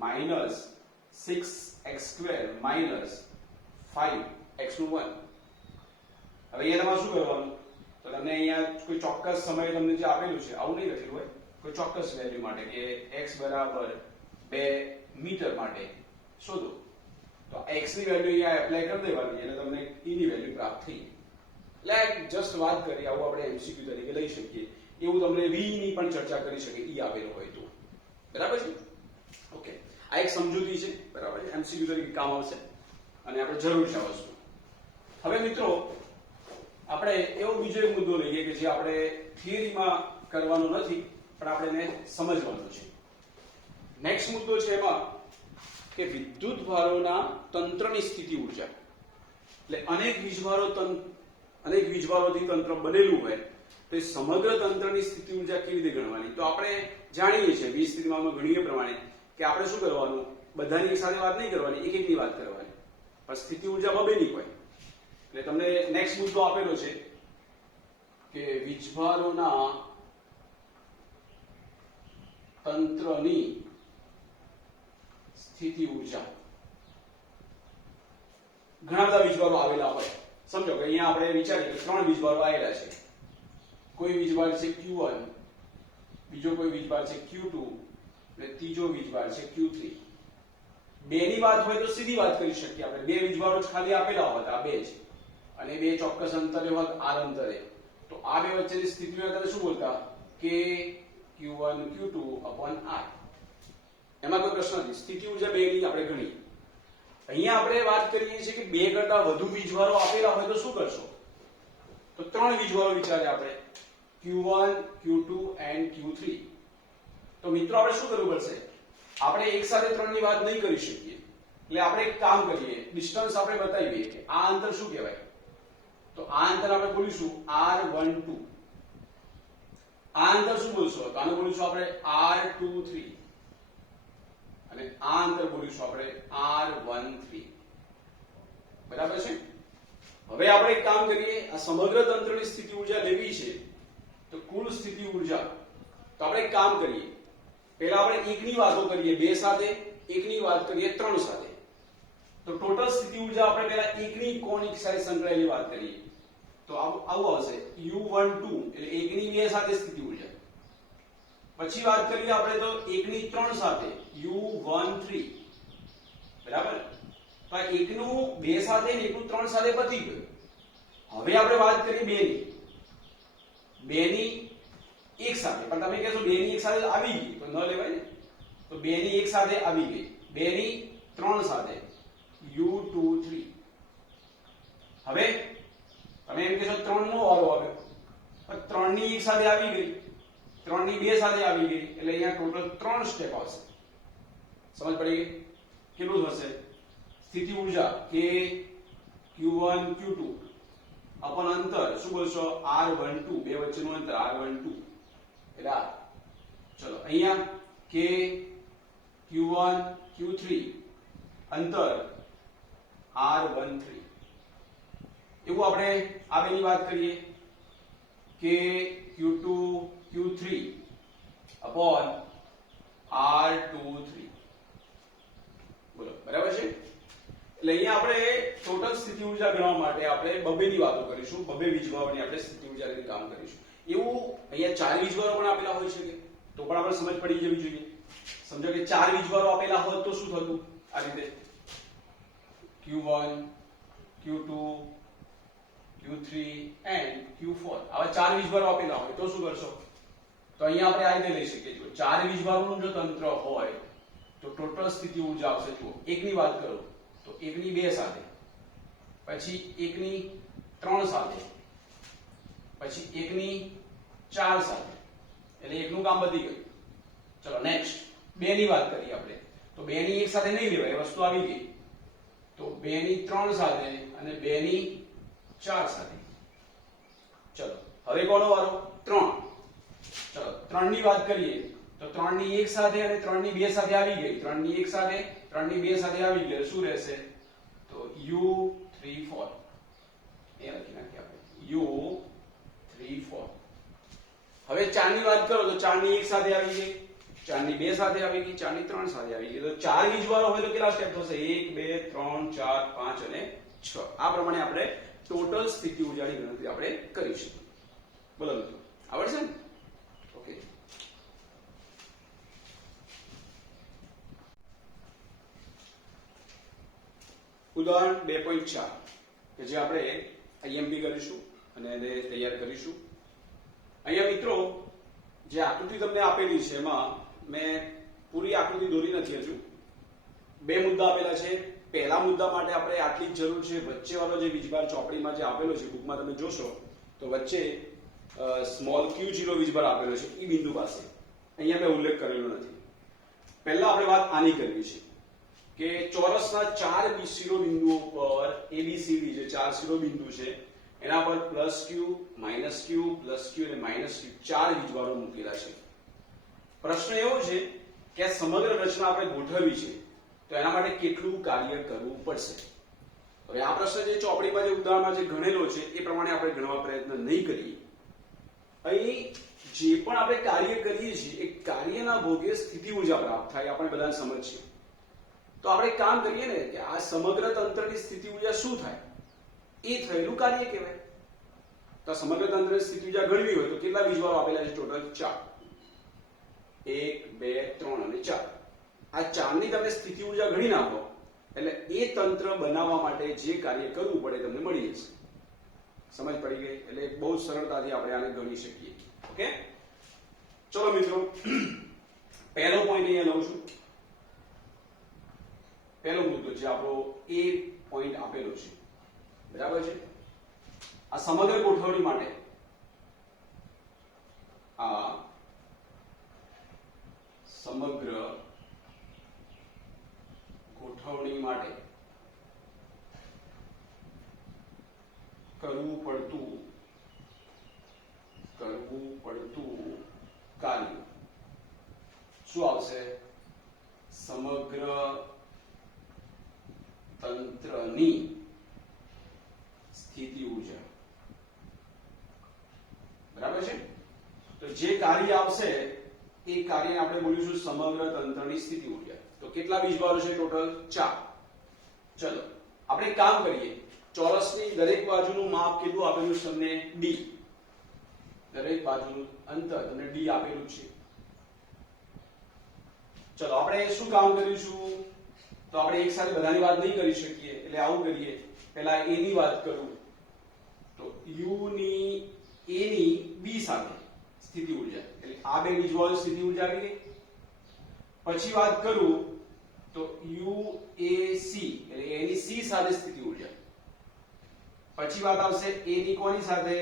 -6x² -5x નું 1. હવે અહીંયા તમારે શું કરવાનું? તો તમને અહીંયા કોઈ ચોક્કસ સમય તમને જે આપેલું છે આવું નહીં લખેલું હોય, કોઈ ચોક્કસ વેલ્યુ માટે કે x બરાબર 2 મીટર માટે શોધો તો x ની વેલ્યુ અહીંયા એપ્લાય કરી દેવાની એટલે તમને e ની વેલ્યુ પ્રાપ્ત થઈ. એટલે જસ્ટ વાત કરી, આવું આપણે MCQ તરીકે લઈ શકીએ. એવું તમને v ની પણ ચર્ચા કરી શકે e આપેલો હોય તો. બરાબર છે? ઓકે, આ એક સમજૂતી છે. બરાબર છે? MCQ તરીકે કામ આવશે અને આપણે જરૂર છે આ વસ્તુ. હવે મિત્રો આપણે એવો બીજો એક મુદ્દો લઈએ કે જે આપણે થિયરીમાં કરવાનો નથી પણ આપણે એને સમજવાનું છે. નેક્સ્ટ મુદ્દો છે એમાં કે વિદ્યુત ભારોના તંત્રની સ્થિતિ ઊર્જા. એટલે અનેક વીજભારોથી તંત્ર બનેલું હોય તો એ સમગ્ર તંત્રની સ્થિતિ ઊર્જા કેવી રીતે ગણવાની? તો આપણે જાણીએ છીએ વીજ સ્થિતિમાનમાં ગણીએ પ્રમાણે કે આપણે શું કરવાનું? બધાની એક સાથે વાત નહીં કરવાની, એક એકની વાત કરવાની. પણ સ્થિતિ ઊર્જા બબેની હોય એટલે તમને નેક્સ્ટ મુદ્દો આપેલો છે કે વીજભારોના તંત્રની સ્થિતિ ઊર્જા. ઘણા બધા વીજભારો આવેલા હોય. સમજો કે અહીંયા આપણે વિચારીએ કે 3 વીજભારો આવેલા છે. કોઈ વીજભાર છે Q1, બીજો કોઈ વીજભાર છે Q2 અને ત્રીજો વીજભાર છે Q3. બેની વાત હોય તો સીધી વાત કરી શકીએ આપણે. બે વીજભારો જ ખાલી આપેલા હોત, આ બે જ, અને બે ચોક્કસ અંતરે હોત r અંતરે, તો આ બે વચ્ચેની સ્થિતિ આપણે શું બોલતા કે Q1 Q2 upon r. એમાં કોઈ પ્રશ્ન નથી. સ્થિતિ ઊર્જા બેની આપણે ગણી. અહીંયા આપણે વાત કરીએ છીએ કે બે કરતા વધુ વીજભારો આપેલા હોય તો શું કરશો? તો 3 વીજભારો વિચારે આપણે, Q1 Q2 and Q3. તો મિત્રો આપણે શું કરવું પડશે? આપણે એક સાથે 3 ની વાત નહીં કરી શકીએ. એટલે આપણે એક કામ કરીએ, ડિસ્ટન્સ આપણે બતાવીએ કે આ અંતર શું કહેવાય. તો આ અંતર આપણે બોલીશું R12. આ અંતર શું બોલશો? તો આને બોલીશું આપણે R23. અને આ અંતર બોલીશું આપણે R13. બરાબર છે? હવે આપણે એક કામ કરીએ, આ સમગ્ર તંત્રની સ્થિતિ ઊર્જા લેવી છે, તો કુલ સ્થિતિ ઊર્જા. તો આપણે એક કામ કરીએ, પહેલા આપણે એકની વાતો કરીએ 2 સાથે, એકની વાત કરીએ 3 સાથે. તો ટોટલ સ્થિતિ ઊર્જા આપણે પહેલા એકની કોણિક સાથે સંકળાયેલી વાત કરીએ. તો આવું આવશે U12 એટલે એકની 2 સાથે સ્થિતિ ઊર્જા. પછી વાત કરીએ આપણે તો એકની 3 સાથે U13. બરાબર? તો એકનું 2 સાથે ને એકનું 3 સાથે પતી ગયું. હવે આપણે વાત કરીએ બેની. બેની એક સાથે, પણ તમે કહેશો બેની એક સાથે આવી ગઈ તો ન લેવાય ને. તો બેની એક સાથે આવી ગઈ, બેની 3 સાથે U23. હવે તમે એમ કહેશો 3 નો વારો આવ્યો, પણ 3 ની એક સાથે આવી ગઈ, 3 ની 2 સાથે આવી ગઈ, એટલે અહીંયા ટોટલ 3 સ્ટેપ આવશે. સમજ પડી ગઈ? કેટલું થશે સ્થિતિ ઊર્જા કે Q1 Q2 અપન અંતર શું બોલશો R12, બે વચ્ચેનું અંતર R12 એટલે આ. ચલો અહીંયા કે Q1 Q3 અંતર R13. એવું આપણે આ બેની વાત કરીએ કે Q2 Q3 upon R23. બોલો બરાબર છે? એટલે અહીંયા આપણે ટોટલ સ્થિતિ ઊર્જા ગણવા માટે આપણે બબેની વાતો કરીશું, બબે વીજભારોની આપણે સ્થિતિ ઊર્જાનું કામ કરીશું. એવું અહીંયા 4 વીજભારો પણ આપેલા હોય છે તો પણ આપણે સમજ પડી જવી જોઈએ. સમજો કે 4 વીજભારો આપેલા હોત તો શું થતું? આ રીતે Q1 Q2 Q3 and Q4 આવા 4 વીજભારો આપેલા હોય તો શું કરશો? તો અહીંયા આપણે આ રીતે લઈ શકીએ છીએ, 4 વીજભારોનું જો તંત્ર હોય તો ટોટલ સ્થિતિ ઊર્જા આવશે. જુઓ, એકની વાત કરું તો એકની 2 સાથે, પછી એકની 3 સાથે, પછી એકની 4 સાથે, એટલે એકનું કામ પતી ગયું. ચલો નેક્સ્ટ 2 ની વાત કરીએ આપણે, તો 2 ની એક સાથે નહીં લેવાય, વસ્તુ આવી ગઈ. તો 2 ની 3 સાથે અને 2 ની 4 સાથે. ચલો હવે કોનો વારો? 3. ચલો 3 ની વાત કરીએ તો 3 ની એક સાથે અને 3 ની 2 સાથે આવી ગઈ, 3 ની એક સાથે 3 ની 2 સાથે આવી ગઈ, શું રહેશે? તો U34. એ લખી નાખીએ આપણે U34. હવે 4 ની વાત કરો તો 4 ની એક સાથે આવી ગઈ, 4 ની 2 સાથે આવી ગઈ, 4 ની 3 સાથે આવી ગઈ. તો 4 વીજભારો હોય તો કેટલા સ્ટેપ થશે? 1 2 3 4 5 અને 6. આ પ્રમાણે આપણે ટોટલ સ્થિતિ ઊર્જાની ગણતરી આપણે કરીશું. બોલો મિત્રો, આવડશે ને? ઓકે. ઉદાહરણ 2.4 કે જે આપણે IMP કરીશું અને એને તૈયાર કરીશું. અહીંયા મિત્રો જે આકૃતિ તમને આપેલી છે એમાં મેં પૂરી આકૃતિ દોરી નથી હજુ. 2 મુદ્દા આપેલા છે. પહેલા મુદ્દા માટે આપણે આટલી જ જરૂર છે. વચ્ચેવાળો જે વીજભાર ચોપડીમાં જે આપેલો છે, બુકમાં તમે જોશો તો વચ્ચે સ્મોલ Q0 વીજભાર આપેલો છે એ બિંદુ પાસે. અહીંયા મેં ઉલ્લેખ કરેલો નથી. પહેલા આપણે વાત આની કરવી છે કે ચોરસના 4 શિરોબિંદુઓ પર ABCD જે 4 શિરોબિંદુ છે એના પર +Q, -Q, +Q અને -Q 4 વીજભારો મૂકેલા છે. પ્રશ્ન એવો છે કે આ સમગ્ર રચના આપણે ગોઠવવી છે તો એના માટે કેટલું કાર્ય કરવું પડશે? હવે આ પ્રશ્ન જે ચોપડીમાં જે ઉદાહરણમાં જે ગણેલો છે એ પ્રમાણે આપણે ગણવા પ્રયત્ન નહીં કરીએ. અહીં જે પણ આપણે કાર્ય કરીએ છીએ એ કાર્યના ભોગે સ્થિતિ ઉર્જા પ્રાપ્ત થાય આપણે બધાને સમજ છે. તો આપણે કામ કરીએ ને કે આ સમગ્ર તંત્રની સ્થિતિ ઉર્જા શું થાય એ થયેલું કાર્ય કહેવાય. તો સમગ્ર તંત્રની સ્થિતિ ઉર્જા ગણવી હોય તો કેટલા વીજવાળો આપેલા છે? ટોટલ 4. 1 2 3 અને 4. આ 4 ની તમે સ્થિતિ ઉર્જા ગણી નાખો એટલે એ તંત્ર બનાવવા માટે જે કાર્ય કરવું પડે તમને મળી જશે. સમજ પડી ગઈ? એટલે બહુ સરળતાથી આપણે આને ગણી શકીએ. ઓકે, ચલો મિત્રો, પહેલો પોઈન્ટ અહીંયા લઉં છું. પહેલો મુદ્દો જે આપણો એ પોઈન્ટ આપેલો છે, બરાબર છે. આ સમગ્ર ગોઠવણી માટે આ સમગ્ર ગોઠવણી માટે કરવું પડતું કાર્ય શું આવશે? સમગ્ર તંત્રની સ્થિતિ ઉર્જા. બરાબર છે. તો જે કાર્ય આવશે એ કાર્યને આપણે બોલીશું સમગ્ર તંત્રની સ્થિતિ ઉર્જા. તો કેટલા વીજભારો છે? ટોટલ 4. ચલો આપણે એક કામ કરીએ. ચોરસની દરેક બાજુનું માપ કેટલું આપેલું છે તમને? d. દરેક બાજુનું અંતર તમને d આપેલું છે. ચલો આપણે શું કામ કરીશું? તો આપણે એક સાથે બધાની વાત નહીં કરી શકીએ એટલે આવું કરીએ. પહેલા a ની વાત કરું તો u ની a ની b સાથે સ્થિતિ ઉર્જા એટલે આ બે વીજભારો સ્થિતિ ઉર્જા આવી ગઈ. પછી વાત કરું તો UAC એટલે a ની c સાથે સ્થિતિ ઉર્જા. પછી વાત આવશે a ની કોની સાથે?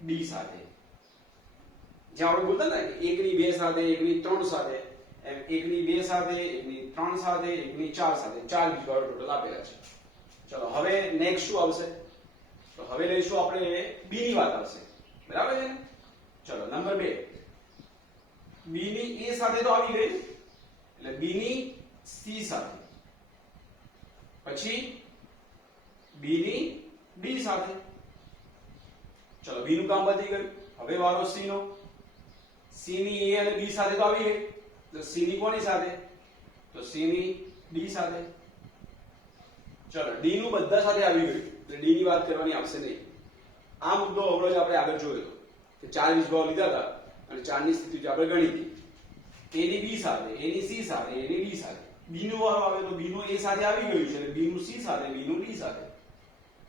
b સાથે. જે આપણે બોલતા ને કે 1 ની 2 સાથે, 1 ની 3 સાથે, એમ 1 ની 2 સાથે, 1 ની 3 સાથે, 1 ની 4 સાથે 4 વીજભારો ટોટલ આપેલા છે. ચલો હવે નેક્સ્ટ શું આવશે? તો હવે લઈશું આપણે b ની વાત આવશે. બરાબર છે ને? ચલો નંબર 2 b ની a સાથે તો આવી ગઈ એટલે b ની c સાથે. પછી b ની d સાથે. ચલો b નું કામ પતી ગયું. હવે વારો c નો. c ની a અને b સાથે તો આવી ગઈ તો c ની કોની સાથે? તો c ની d સાથે. ચલો d નું બધા સાથે આવી ગયું એટલે d ની વાત કરવાની આવશે નહીં. આ મુદ્દો અવરોજ આપણે આગળ જોયો હતો કે 4 વીજભારો લીધા હતા અને 4 ની સ્થિતિ આપણે ગણી હતી. a ની b સાથે, a ની c સાથે, a ની d સાથે. b નો વારો આવે તો b નું a સાથે આવી ગયું છે એટલે b નું c સાથે, b નું d સાથે.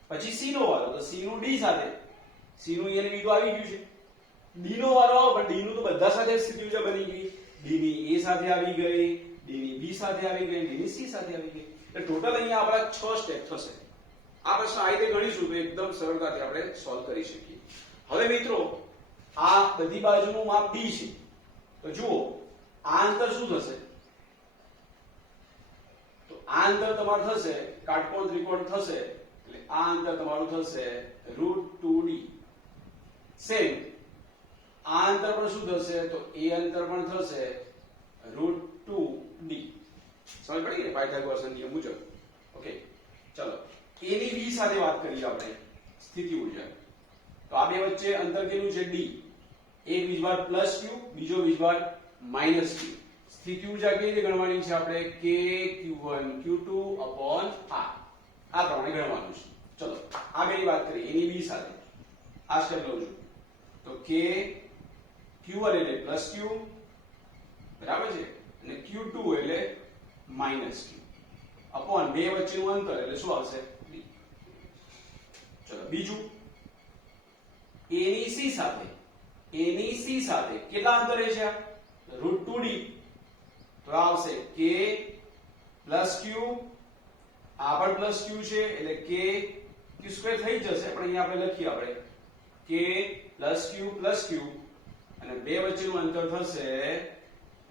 પછી c નો વારો તો c નું d સાથે, c નું a અને b તો આવી ગયું છે. d નો વારો આવે પણ d નું તો બધા સાથે સ્થિતિ ઉર્જા બની ગઈ. d ની a સાથે આવી ગઈ, d ની b સાથે આવી ગઈ, d ની c સાથે આવી ગઈ. એટલે ટોટલ અહીંયા આપણા 6 સ્ટેપ થશે. આ પ્રશ્ન આ રીતે ગણીશું તો એકદમ સરળતાથી આપણે સોલ્વ કરી શકીએ. હવે મિત્રો આ બધી બાજુનું માપ d છે તો જુઓ આ અંતર શું થશે? તો આ અંતર તમારું થશે કાટકોણ ત્રિકોણ થશે એટલે આ અંતર તમારું થશે √2d. સેમ આ અંતર પણ શું થશે? તો એ અંતર પણ થશે √2d. સમજ પડી ને પાયથાગોરસના નિયમ મુજબ? ઓકે, ચલો a ની b સાથે વાત કરીએ આપણે સ્થિતિ ઉર્જા. તો આ બે વચ્ચે અંતર કેટલું છે? d. એક વીજભાર પ્લસ q, બીજો વીજભાર માઈનસ q. સ્થિતિ ઉર્જા કેવી રીતે ગણવાની છે આપણે? k q1 q2 r. આ પ્રમાણે ગણવાનું છે. ચલો આગળની વાત કરીએ a ની b સાથે. આ સ્ટેપ લઉં છું તો k q1 એટલે પ્લસ q, બરાબર છે, અને q2 એટલે માઈનસ q અપોન બે વચ્ચેનું અંતર એટલે શું આવશે? d. ચલો બીજું a ની c સાથે. a ની c સાથે કેટલા અંતરે છે? √2d. તો આવશે k પ્લસ q, આ પણ પ્લસ q છે એટલે k q2 થઈ જશે પણ અહીંયા આપણે લખીએ આપણે k પ્લસ q અને બે વચ્ચેનું અંતર થશે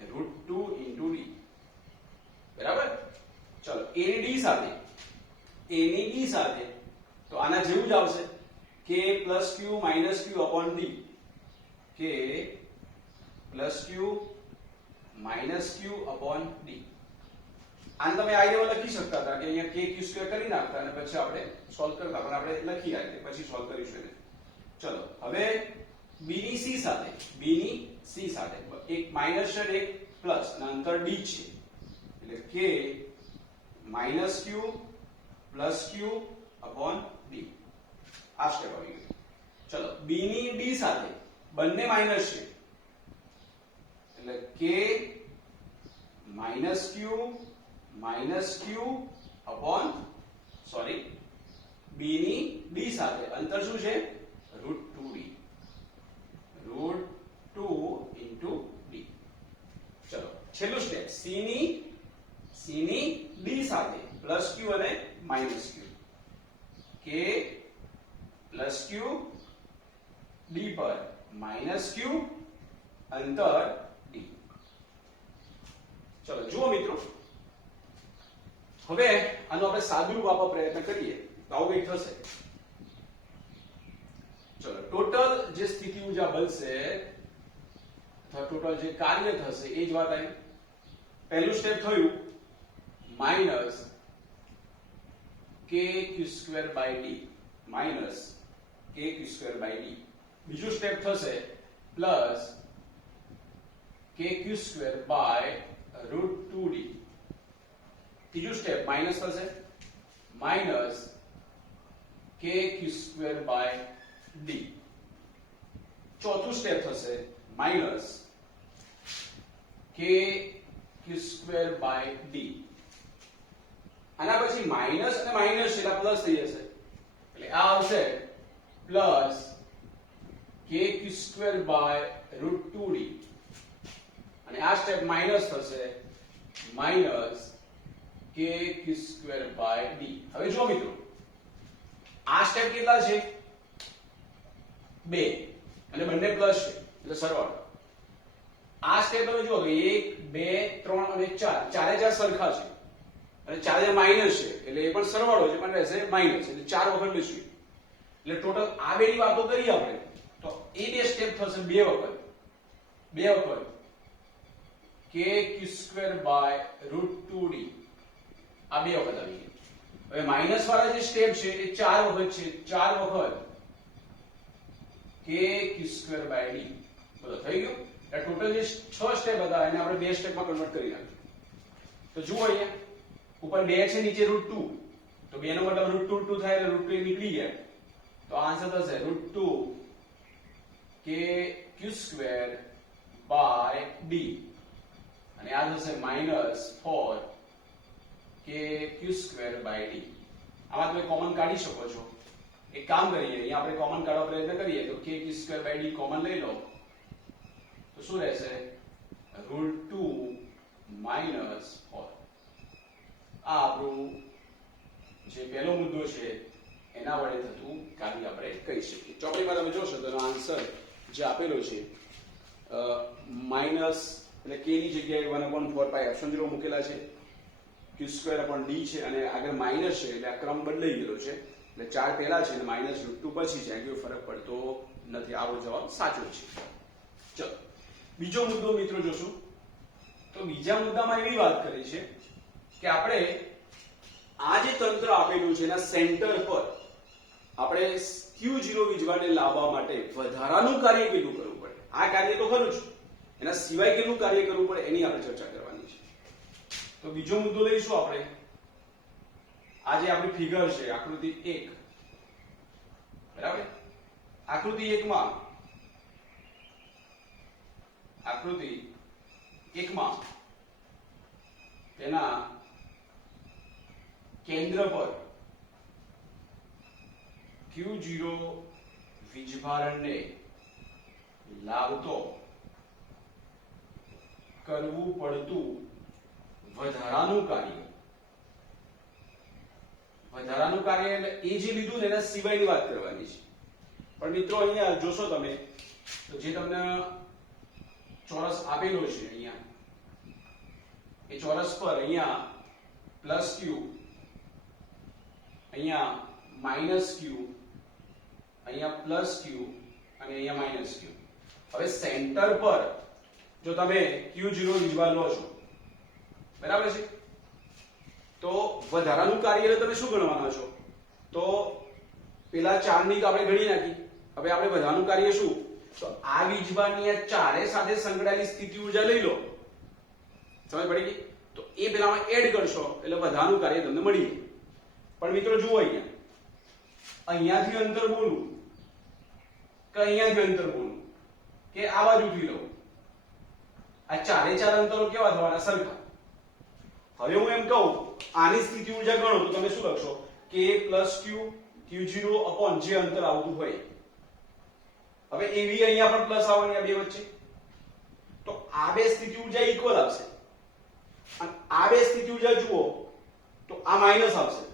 √2 * d. બરાબર? ચલો a ની d સાથે તો આના જેવું જ આવશે k plus q minus q upon d. k plus q minus q upon d. આને તમે આઈડિયા લખી શકતા હતા કે અહીંયા k q સ્ક્વેર કરી નાખતા અને પછી આપણે સોલ્વ કરતા, પણ આપણે લખી આ રીતે પછી સોલ્વ કરીશું એને. ચલો હવે b ની c સાથે એક માઈનસ છે એક પ્લસ અને અંતર d છે એટલે k minus q plus q upon d. આ સ્ટેપ આવી ગયું. ચલો b ની d સાથે બંને માઈનસ છે એટલે k minus q upon b ની d સાથે અંતર શું છે √2d √2 into d. ચલો છેલ્લું સ્ટેપ c ની d સાથે પ્લસ q અને minus q k plus q d પર માઈનસ q અંતર d. ચલો જુઓ મિત્રો, હવે આનો આપણે સાદુરૂપ આપવા પ્રયત્ન કરીએ તો આવું કંઈક થશે. ચલો ટોટલ જે સ્થિતિ ઊર્જા બનશે અથવા ટોટલ જે કાર્ય થશે એ જ વાત આવી. પહેલું સ્ટેપ થયું માઈનસ kq²/d માઈનસ kq²/d. બીજું સ્ટેપ થશે પ્લસ kq²/√2d. ત્રીજું સ્ટેપ માઈનસ થશે માઈનસ kq²/d. ચોથું સ્ટેપ થશે માઈનસ kq²/d. આના પછી માઈનસ અને માઈનસ એટલે પ્લસ થઈ જશે એટલે આ આવશે પ્લસ kq²/√2d અને આ સ્ટેપ માઈનસ થશે માઈનસ kq²/d. હવે જો મિત્રો આ સ્ટેપ કેટલા છે 2 અને બંને પ્લસ છે એટલે સરવાળો. આ સ્ટેપ તમે જુઓ તો 1 2 3 અને 4 ચારે ચાર સરખા છે અને ચારે માઈનસ છે એટલે એ પણ સરવાળો છે પણ રહેશે માઈનસ એટલે 4 વખત લઈશું એટલે ટોટલ આ બેની વાતો કરીએ આપણે તો એ બે સ્ટેપ થશે 2 વખત kq²/√2d. આ 2 વખત આવી ગઈ. હવે માઈનસ વાળા જે સ્ટેપ છે એ 4 વખત છે 4 વખત kq²/d. બોલો થઈ ગયું. એટલે ટોટલ જે 6 સ્ટેપ હતા એને આપણે 2 સ્ટેપમાં કન્વર્ટ કરી નાખ્યું. તો જુઓ અહીંયા ઉપર 2 છે નીચે √2 તો 2 નો મતલબ √2 થાય એટલે √2 નીકળી ગયા તો આન્સર થશે √2 kq²/d અને આ થશે -4 kq²/d. આમાં તમે કોમન કાઢી શકો છો. એક કામ કરીએ અહીંયા આપણે કોમન કાઢવા પ્રયત્ન કરીએ તો kq²/d કોમન લઈ લો તો શું રહેશે √2 -4. આ આપણું જે પહેલો મુદ્દો છે એના વડે થતું કાર્ય આપણે કહી શકીએ. ચોપડીમાં તમે જોશો તો એનો આન્સર જે આપેલો છે માઈનસ એટલે k ની જગ્યાએ 1/4πε0 મૂકેલા છે, q²/d છે અને આગળ માઈનસ છે એટલે આ ક્રમ બદલાઈ ગયેલો છે એટલે 4 પહેલા છે અને -√2 પછી છે. કોઈ ફરક પડતો નથી. આવો જવાબ સાચો છે. ચલો બીજો મુદ્દો મિત્રો જોશું તો બીજા મુદ્દામાં એવી વાત કરી છે કે આપણે આ જે તંત્ર આપેલું છે એના સેન્ટર પર આપણે q0 વીજભારને લાવવા માટે વધારાનું કાર્ય કેટલું કરવું પડે. આ કાર્ય તો ખરું જ, એના સિવાય કેટલું કાર્ય કરવું પડે એની આપણે ચર્ચા કરવાની છે. તો બીજો મુદ્દો લઈશું આપણે. આ જે આપણી ફિગર છે આકૃતિ 1 બરાબર. આકૃતિ 1 માં તેના કેન્દ્ર પર q0 વીજભારને લાવતો કરવું પડતું વધારાનું કાર્ય એટલે એ જે લીધું ને એના સિવાયની વાત કરવાની છે. પણ મિત્રો અહીંયા જોશો તમે તો જે તમને ચોરસ આપેલો છે અહીંયા એ ચોરસ પર અહીંયા +q અહીંયા -q અહીંયા +q અને અહીંયા -q. હવે સેન્ટર પર જો તમે q0 વીજભાર લો છો બરાબર છે તો વધારાનું કાર્ય એટલે તમે શું ગણવાના છો? તો પેલા 4 ની તો આપણે ગણી નાખી. હવે આપણે વધારાનું કાર્ય શું? તો આ વીજભારની આ ચારે સાથે સંકળાયેલી સ્થિતિ ઊર્જા લઈ લો. સમજ પડી ગઈ? તો એ પેલામાં એડ કરશો એટલે વધારાનું કાર્ય તમને મળી જાય. પણ મિત્રો જુઓ અહીંયાથી અંતર બોલું કે અહીંયાથી અંતર બોલું કે આ બાજુથી લઉં, આ ચારે ચાર અંતરો કેવા થવાના? સરખા. હવે હું એમ કહું આની સ્થિતિ ઊર્જા ગણો તો તમે શું લખશો? k + q q0 જે અંતર આવતું હોય. હવે એવી અહીંયા પણ પ્લસ આવવાની આ બે વચ્ચે, તો આ બે સ્થિતિ ઊર્જા ઇક્વલ આવશે અને આ બે સ્થિતિ ઊર્જા જુઓ તો આ માઈનસ આવશે.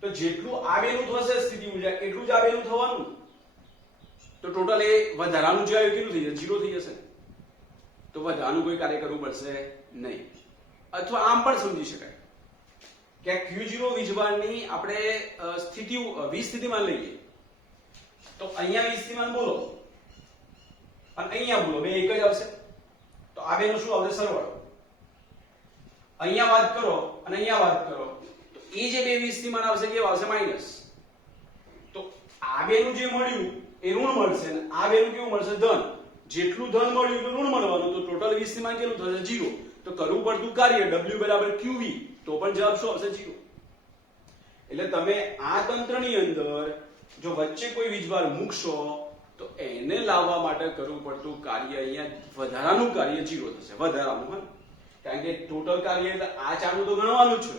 તો જેટલું આ બેનું થશે સ્થિતિ ઊર્જા એટલું જ આ બેનું થવાનું. તો ટોટલ એ વધારાનું જે આવ્યું કેટલું થઈ જશે? 0 થઈ જશે. તો વધારાનું કોઈ કાર્ય કરવું પડશે નહીં. અથવા આમ પણ સમજી શકાય કે q0 વીજભારની આપણે સ્થિતિ 20 સ્થિતિમાન લઈએ તો અહીંયા 20 સ્થિતિમાન બોલો અને અહીંયા બોલો, બે એક જ આવશે. તો આ બેનું શું આવશે? સરવાળો. અહીંયા વાત કરો અને અહીંયા વાત કરો તો એ જે બે 20 સ્થિતિમાન આવશે કેવા આવશે? માઈનસ. તો આ બેનું જે મળ્યું એ ઋણ મળશે અને આ બેનું કેવું મળશે? ધન. જેટલું ધન મળ્યું એટલું ઋણ મળવાનું. તો ટોટલ 20 સ્થિતિમાન કેટલું થશે? 0. તો કરવું પડતું કાર્ય W = QV, તો પણ જવાબ શું આવશે? 0. એટલે તમે આ તંત્રની અંદર જો વચ્ચે કોઈ વીજભાર મૂકશો તો એને લાવવા માટે કરવું પડતું કાર્ય અહીંયા વધારાનું કાર્ય 0 થશે. વધારાનું, કારણ કે ટોટલ કાર્ય એટલે આ ચારનું તો ગણવાનું જ છે,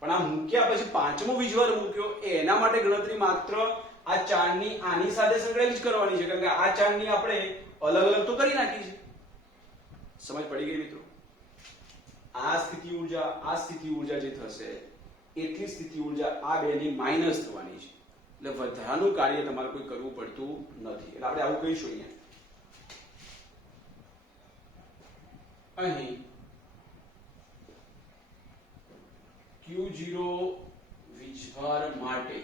પણ આ મૂક્યા પછી પાંચમો વીજભાર મૂક્યો એના માટે ગણતરી માત્ર આ ચારની આની સાથે સંકળાયેલી જ કરવાની છે, કારણ કે આ ચારની આપણે અલગ અલગ તો કરી નાખી છે. સમજ પડી ગઈ મિત્રો? આ સ્થિતિ ઊર્જા જે થશે એટલી સ્થિતિ ઊર્જા આ બેની માઈનસ થવાની છે. એટલે વધારાનું કાર્ય તમારે કોઈ કરવું પડતું નથી. એટલે આપણે આવું કહીશું અહીંયા અહીં Q0 વીજભાર માટે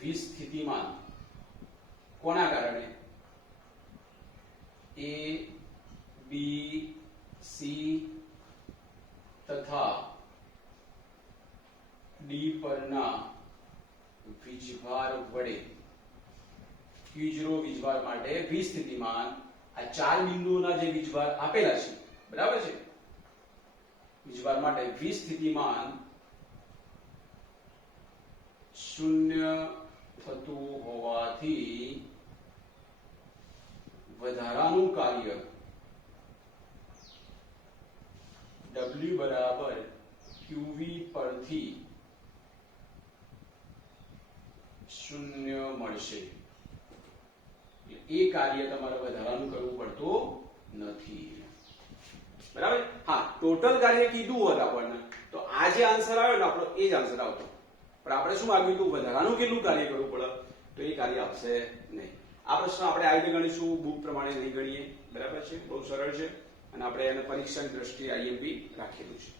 20 સ્થિતિમાન કોના કારણે? A, B, C તથા D પરના વીજભાર વડે Q0 વીજભાર માટે 20 સ્થિતિમાન આ ચાર બિંદુઓના જે વીજભાર આપેલા છે, બરાબર છે, વીજભાર માટે 20 સ્થિતિમાન શૂન્ય થતું હોવાથી વધારાનું કાર્ય W = QV પરથી 0 મળશે. એ કાર્ય તમારે વધારાનું કરવું પડતું નથી. બરાબર? હા, ટોટલ કાર્ય કીધું હોત આપણને તો આ જે આન્સર આવ્યો ને આપણો એ જ આન્સર આવતો, પણ આપણે શું માંગ્યું હતું? વધારાનું કેટલું કાર્ય કરવું પડે? તો એ કાર્ય આવશે નહીં. આ પ્રશ્ન આપણે આ રીતે ગણીશું, બુક પ્રમાણે નહીં ગણીએ. બરાબર છે? બહુ સરળ છે અને આપણે એને પરીક્ષાની દ્રષ્ટિએ IMP રાખેલું છે.